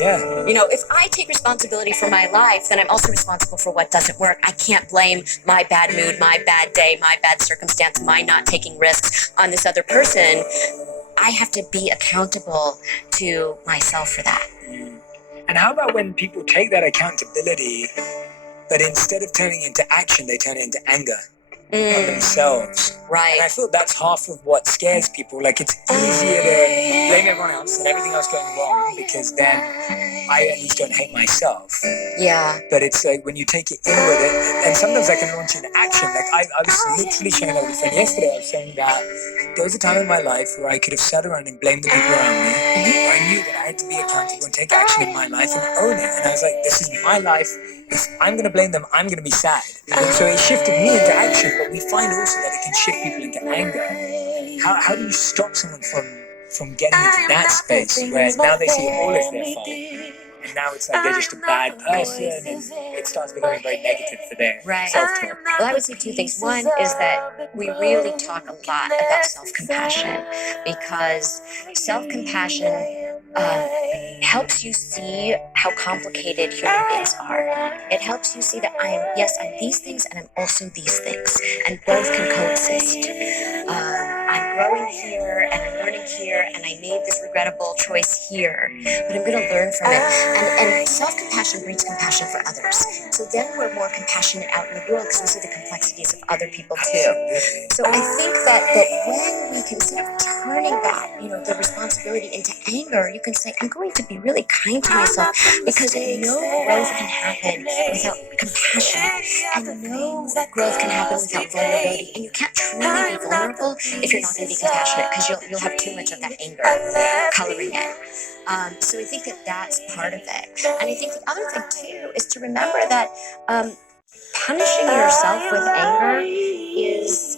Yeah. You know, if I take responsibility for my life, then I'm also responsible for what doesn't work. I can't blame my bad mood, my bad day, my bad circumstance, my not taking risks on this other person. I have to be accountable to myself for that. And how about when people take that accountability, but instead of turning it into action, they turn it into anger on themselves? Right. And I feel that's half of what scares people. Like, it's easier to blame everyone else and everything else going wrong, because then I at least don't hate myself. Yeah. But it's like when you take it inward, and sometimes I can launch into action. Like, I was literally sharing that with a friend yesterday. I was saying that there was a time in my life where I could have sat around and blamed the people around me. Where I knew that I had to be accountable and take action in my life and own it. And I was like, this is my life. If I'm going to blame them, I'm going to be sad. And so it shifted me into action, but we find also that it can shift people into anger. How do you stop someone from getting into that space where now they see all as their fault, and now it's like they're just a bad person, and it starts becoming very negative for their self-talk? Well, I would say two things. One is that we really talk a lot about self-compassion, because self-compassion helps you see how complicated human beings are. It helps you see that I'm these things and I'm also these things, and both can coexist. I'm growing here and I'm learning here, and I made this regrettable choice here, but I'm going to learn from it. And self-compassion breeds compassion for others. So then we're more compassionate out in the world because we see the complexities of other people too. So I think that when we can, instead of turning that, the responsibility into anger, you can say, I'm going to be really kind to myself, because no growth can happen without compassion, and no growth can happen without vulnerability. And you can't truly be vulnerable if you're not going to be compassionate, because you'll have too much of that anger coloring it. So I think that that's part of it. And I think the other thing too is to remember that punishing yourself with anger is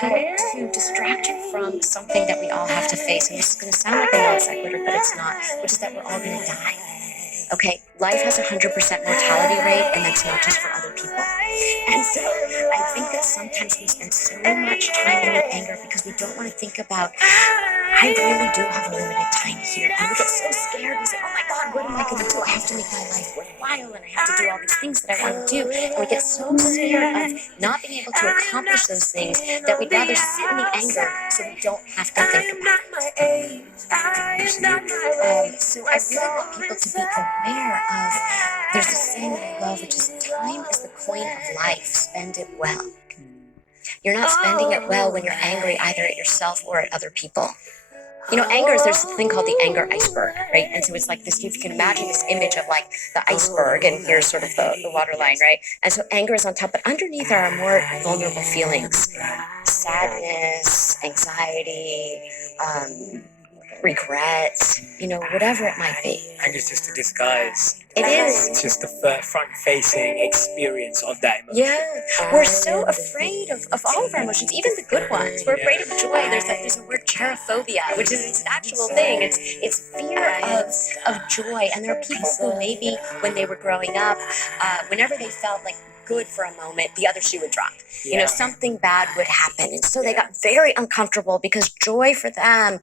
going to distract you from something that we all have to face. And this is going to sound like a non sequitur, but it's not, which is that we're all going to die. Okay, life has 100% mortality rate, and that's not just for other people. And so I think that sometimes we spend so much time in anger because we don't want to think about, I really do have a limited time here. And we get so scared. We say, oh my God, what am I going to do? I have to make my life worthwhile, and I have to do all these things that I want to do. And we get so scared of not being able to accomplish those things that we'd rather sit in the anger so we don't have to think about it. So I really want people to be aware of, there's this saying that I love, which is, time is the coin of life, spend it well. You're not spending it well when you're angry either at yourself or at other people. Anger is, there's a thing called the anger iceberg, right? And so it's like this, you can imagine this image of like the iceberg, and here's sort of the waterline, right? And so anger is on top, but underneath are our more vulnerable feelings: sadness, anxiety, regret, whatever it might be. Anger is just a disguise. It is. It's just the front-facing experience of that emotion. Yeah. We're so afraid of all of our emotions, even the good ones. We're afraid of joy. There's a word, cherophobia, which is, it's an actual thing. It's fear of joy. And there are people who maybe when they were growing up, whenever they felt like good for a moment, the other shoe would drop. Something bad would happen. And so they got very uncomfortable because joy for them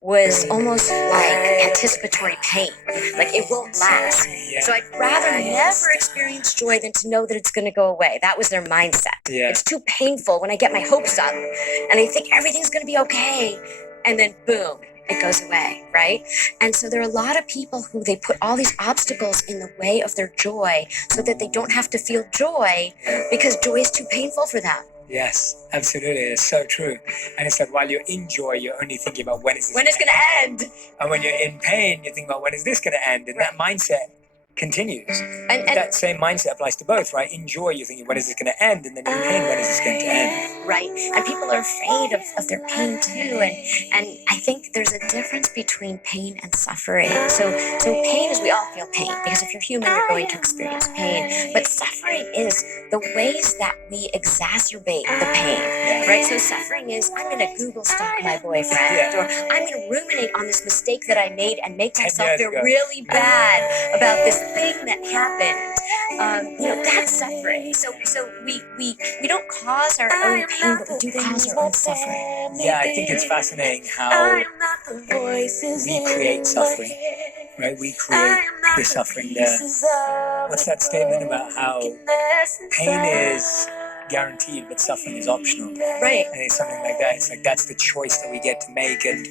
was almost like anticipatory pain. Like, it won't last. So I'd rather never experience joy than to know that it's going to go away. That was their mindset. It's too painful when I get my hopes up and I think everything's going to be okay. And then boom, it goes away, right? And so there are a lot of people who they put all these obstacles in the way of their joy so that they don't have to feel joy because joy is too painful for them. Yes, absolutely. It's so true. And it's like, while you're in joy, you're only thinking about when it's going to end. And when you're in pain, you're thinking about when is this going to end? And that mindset continues. And that same mindset applies to both, right? In joy, you're thinking, when is this going to end? And then in pain, when is this going to end? Right. And people are afraid of their pain too. And I think there's a difference between pain and suffering. So pain is, we all feel pain, because if you're human, you're going to experience pain. But suffering is the ways that we exacerbate the pain, right? So suffering is, I'm going to Google stalk my boyfriend, or I'm going to ruminate on this mistake that I made and make myself feel really bad about this thing that happened. That's suffering. So we don't cause our own pain, but we do cause our own suffering. Yeah, I think it's fascinating how we create suffering. right? We create the suffering there. What's that statement about how pain is guaranteed, but suffering is optional? Right. And it's something like that. It's like that's the choice that we get to make. And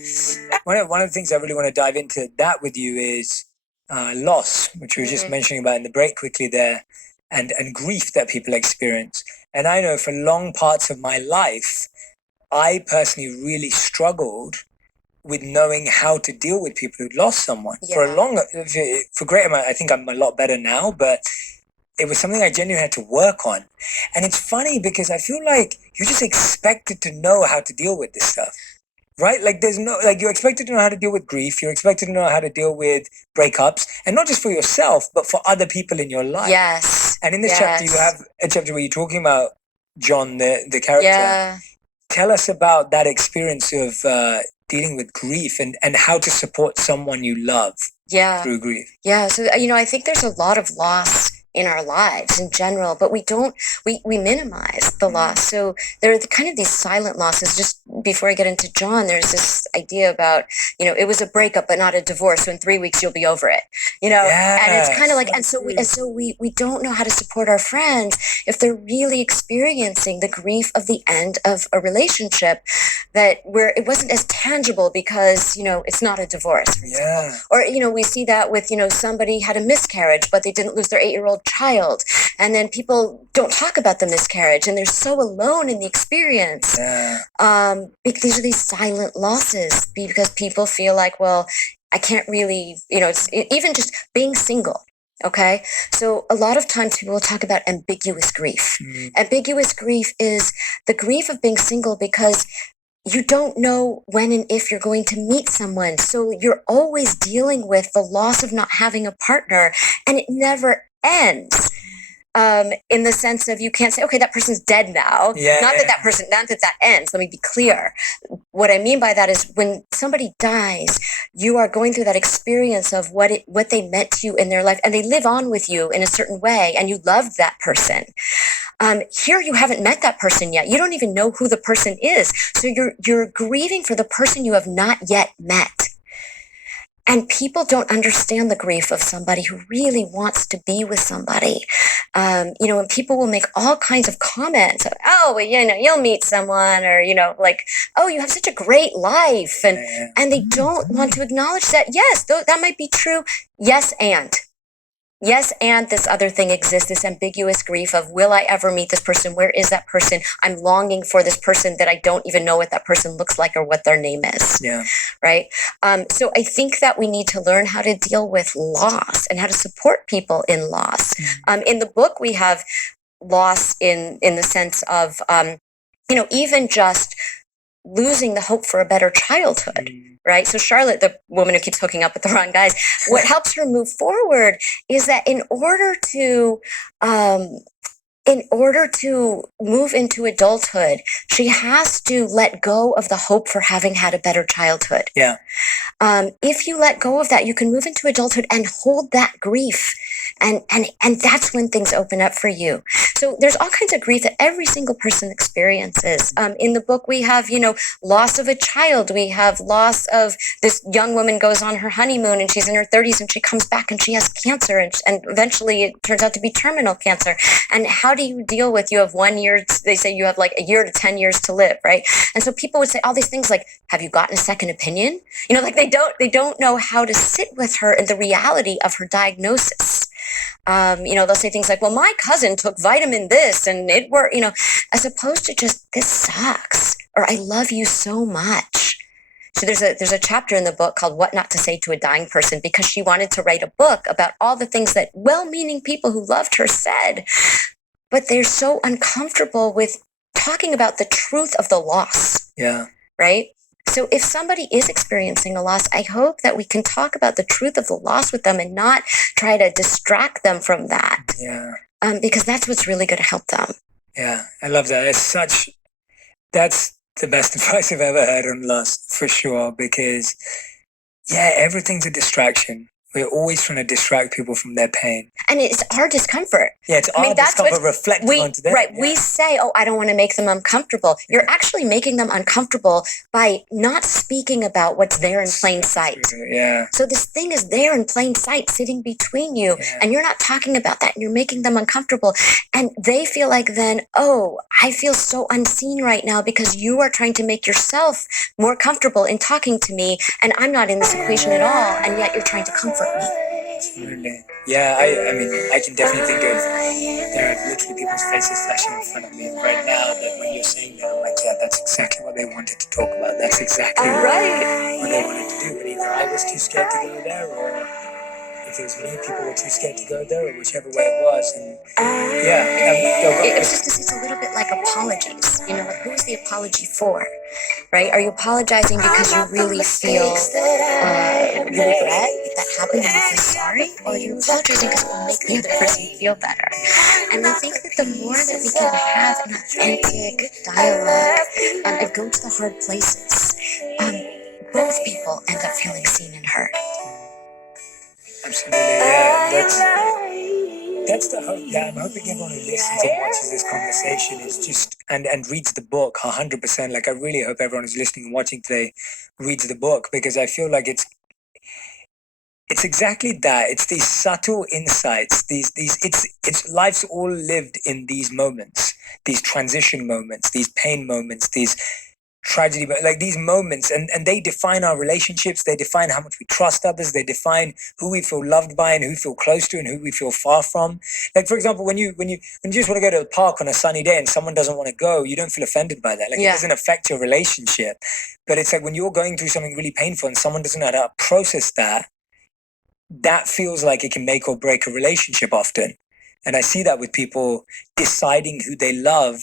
one of the things I really want to dive into that with you is loss, which we were just mentioning about in the break quickly there, and grief that people experience. And I know for long parts of my life, I personally really struggled with knowing how to deal with people who'd lost someone. For a great amount. I think I'm a lot better now, but it was something I genuinely had to work on. And it's funny because I feel like you're just expected to know how to deal with this stuff, right? Like there's no, like you're expected to know how to deal with grief. You're expected to know how to deal with breakups, and not just for yourself, but for other people in your life. Yes. And in this chapter, you have a chapter where you're talking about John, the character. Yeah. Tell us about that experience of dealing with grief and how to support someone you love through grief. Yeah. So, I think there's a lot of loss in our lives in general, but we minimize the loss. So there are kind of these silent losses. Just before I get into John, there's this idea about, it was a breakup, but not a divorce. So in 3 weeks, you'll be over it, and it's kind of like, and so we don't know how to support our friends if they're really experiencing the grief of the end of a relationship where it wasn't as tangible because, it's not a divorce, for example. Or, we see that with, somebody had a miscarriage, but they didn't lose their 8-year-old child. And then people don't talk about the miscarriage and they're so alone in the experience. These are these silent losses because people feel like, well, I can't really, even just being single. Okay. So a lot of times people will talk about ambiguous grief. Ambiguous grief is the grief of being single because you don't know when and if you're going to meet someone. So you're always dealing with the loss of not having a partner, and it never ends. In the sense of you can't say, okay, that person's dead now. Not that that ends. Let me be clear. What I mean by that is when somebody dies, you are going through that experience of what they meant to you in their life, and they live on with you in a certain way, and you loved that person. Here you haven't met that person yet. You don't even know who the person is. So you're grieving for the person you have not yet met. And people don't understand the grief of somebody who really wants to be with somebody. And people will make all kinds of comments. Oh, well, you'll meet someone, or, like, oh, you have such a great life. And they don't want to acknowledge that. Yes, that might be true. Yes, and this other thing exists, this ambiguous grief of, will I ever meet this person? Where is that person? I'm longing for this person that I don't even know what that person looks like or what their name is. Right? So I think that we need to learn how to deal with loss and how to support people in loss. In the book, we have loss in the sense of, even just losing the hope for a better childhood. Right? So Charlotte, the woman who keeps hooking up with the wrong guys, what helps her move forward is that in order to move into adulthood, she has to let go of the hope for having had a better childhood. If you let go of that, you can move into adulthood and hold that grief. And that's when things open up for you. So there's all kinds of grief that every single person experiences. In the book, we have, loss of a child. We have loss of this young woman goes on her honeymoon and she's in her 30s and she comes back and she has cancer and eventually it turns out to be terminal cancer. And how do you deal with, you have 1 year, they say you have like a year to 10 years to live, right? And so people would say all these things like, have you gotten a second opinion? Like they don't know how to sit with her in the reality of her diagnosis. They'll say things like, well, my cousin took vitamin this and it worked, as opposed to just, this sucks, or I love you so much. So there's a chapter in the book called What Not to Say to a Dying Person, because she wanted to write a book about all the things that well-meaning people who loved her said, but they're so uncomfortable with talking about the truth of the loss. Right? So if somebody is experiencing a loss, I hope that we can talk about the truth of the loss with them and not try to distract them from that. Because that's what's really going to help them. I love that. That's the best advice I've ever heard on loss, for sure, because everything's a distraction. We're always trying to distract people from their pain. And it's our discomfort. Yeah, it's our discomfort reflecting onto them. Right. Yeah. We say, oh, I don't want to make them uncomfortable. You're actually making them uncomfortable by not speaking about what's there in plain sight. Yeah. So this thing is there in plain sight sitting between you, and you're not talking about that, and you're making them uncomfortable. And they feel like then, oh, I feel so unseen right now because you are trying to make yourself more comfortable in talking to me, and I'm not in this equation at all, and yet you're trying to comfort me. Absolutely. Yeah, I mean, I can definitely think of, there are literally people's faces flashing in front of me right now that when you're saying that, I'm like, yeah, that's exactly what they wanted to talk about. That's exactly what they wanted to do. But either I was too scared to go there, or if it was me, people were too scared to go there, or whichever way it was. And yeah, it's a little bit like apologies. You know, like, who's the apology for? Right? Are you apologizing because you really feel you regret that happened and you feel sorry? Or are you apologizing because it will make the other person feel better? And I think that the more that we can have an authentic dialogue and go to the hard places, both people end up feeling seen and heard. Absolutely, yeah. That's the hope. Yeah, I'm hoping everyone who listens and watches this conversation is just and reads the book 100%. Like, I really hope everyone who's listening and watching today reads the book, because I feel like it's exactly that. It's these subtle insights. It's life's all lived in these moments, these transition moments, these pain moments, these tragedy, but like these moments, and they define our relationships. They define how much we trust others. They define who we feel loved by and who we feel close to and who we feel far from. Like, for example, when you just want to go to the park on a sunny day and someone doesn't want to go, you don't feel offended by that. Like, it doesn't affect your relationship. But it's like when you're going through something really painful and someone doesn't know how to process that, that feels like it can make or break a relationship often. And I see that with people deciding who they love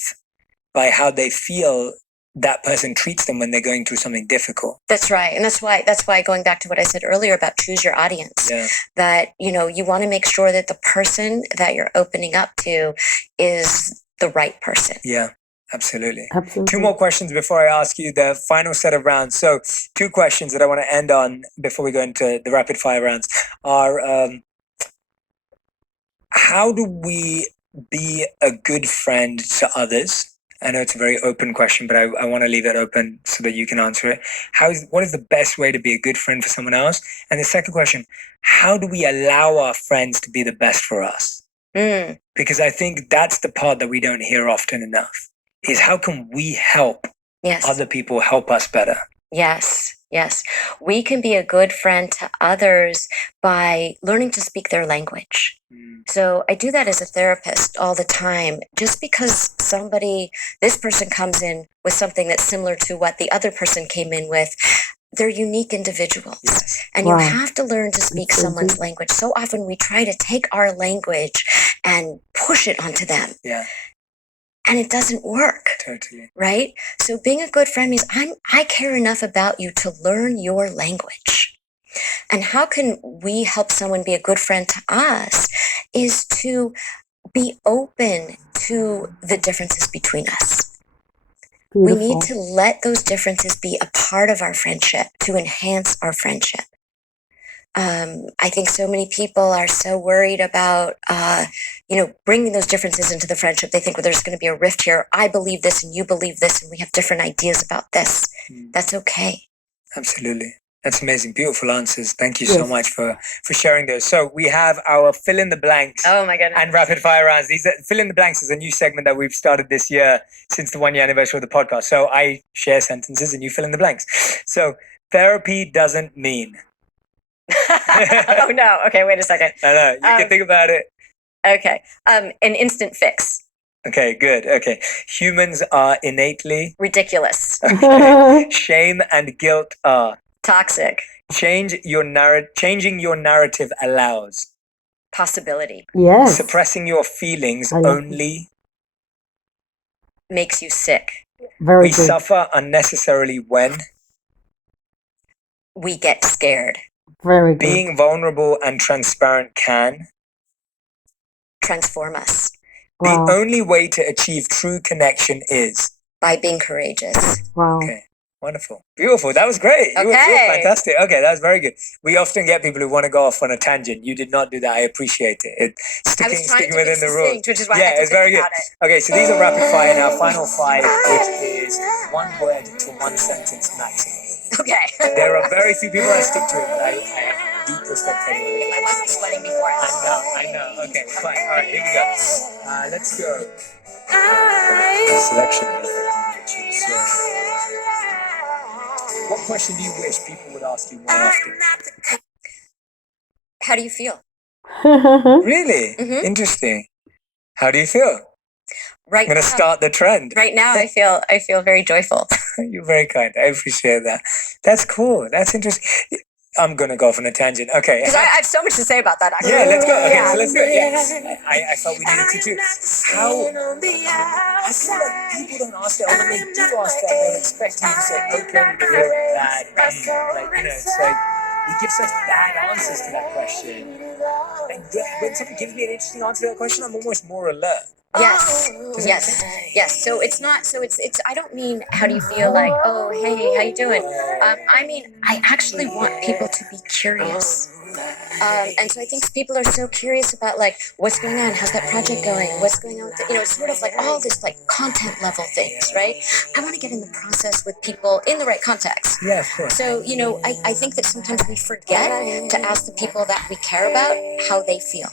by how they feel that person treats them when they're going through something difficult. That's right. And that's why going back to what I said earlier about choose your audience, that, you know, you want to make sure that the person that you're opening up to is the right person. Yeah, absolutely. 2 more questions before I ask you the final set of rounds. So 2 questions that I want to end on before we go into the rapid fire rounds are, how do we be a good friend to others? I know it's a very open question, but I want to leave it open so that you can answer it. What is the best way to be a good friend for someone else? And the second question, how do we allow our friends to be the best for us? Because I think that's the part that we don't hear often enough, is how can we help other people help us better? Yes. We can be a good friend to others by learning to speak their language. So I do that as a therapist all the time. Just because this person comes in with something that's similar to what the other person came in with, they're unique individuals. And you have to learn to speak someone's language. So often we try to take our language and push it onto them. And it doesn't work. Totally. Right? So being a good friend means I care enough about you to learn your language. And how can we help someone be a good friend to us is to be open to the differences between us. Beautiful. We need to let those differences be a part of our friendship to enhance our friendship. I think so many people are so worried about, bringing those differences into the friendship. They think, well, there's going to be a rift here. I believe this and you believe this, and we have different ideas about this. That's okay. Absolutely. That's amazing. Beautiful answers. Thank you so much for sharing those. So we have our fill in the blanks. Oh my goodness. And rapid fire rounds. Fill in the blanks is a new segment that we've started this year since the 1-year anniversary of the podcast. So I share sentences and you fill in the blanks. So therapy doesn't mean. Oh no. Okay, wait a second. I know. You can think about it. Okay. An instant fix. Okay, good. Okay. Humans are innately ridiculous. Okay. Shame and guilt are toxic. Changing your narrative allows possibility. Yes. Suppressing your feelings only makes you sick. We suffer unnecessarily when we get scared. Very good. Being vulnerable and transparent can transform us. The only way to achieve true connection is by being courageous. Wow. Okay. Wonderful. Beautiful. That was great. You were fantastic. Okay, that was very good. We often get people who want to go off on a tangent. You did not do that. I appreciate it. Sticking within the rules. Which is why I had to it's very think good. about it. Okay, so these are rapid fire now. Final five, which is one word to one sentence maximum. Okay. There are very few people that stick to it, but I have deep respect for anyone. I wasn't sweating before. I know. Okay, fine. All right, here we go. Let's go. Selection. What question do you wish people would ask you more often? How do you feel? Really? Mhm. Interesting. How do you feel? Right I'm going to now, start the trend. right now I feel very joyful. You're very kind. I appreciate that. That's cool. That's interesting. I'm going to go off on a tangent. Okay. Because I have so much to say about that, actually. Yeah, let's go. Okay, Yeah. so let's go. Yeah. I felt we needed to do. How? I feel like people don't ask that. Or when they do ask that, they're expecting you to say, okay, good, bad. It's like we give such bad answers to that question. And when someone gives me an interesting answer to that question, I'm almost more alert. Yes. So it's not. So it's. I don't mean how do you feel like. Oh, hey, how you doing? I mean, I actually want people to be curious. And so I think people are so curious about like what's going on, how's that project going, what's going on with it? It's sort of like all this like content level things, right? I want to get in the process with people in the right context. Yeah, of course. So I think that sometimes we forget to ask the people that we care about how they feel.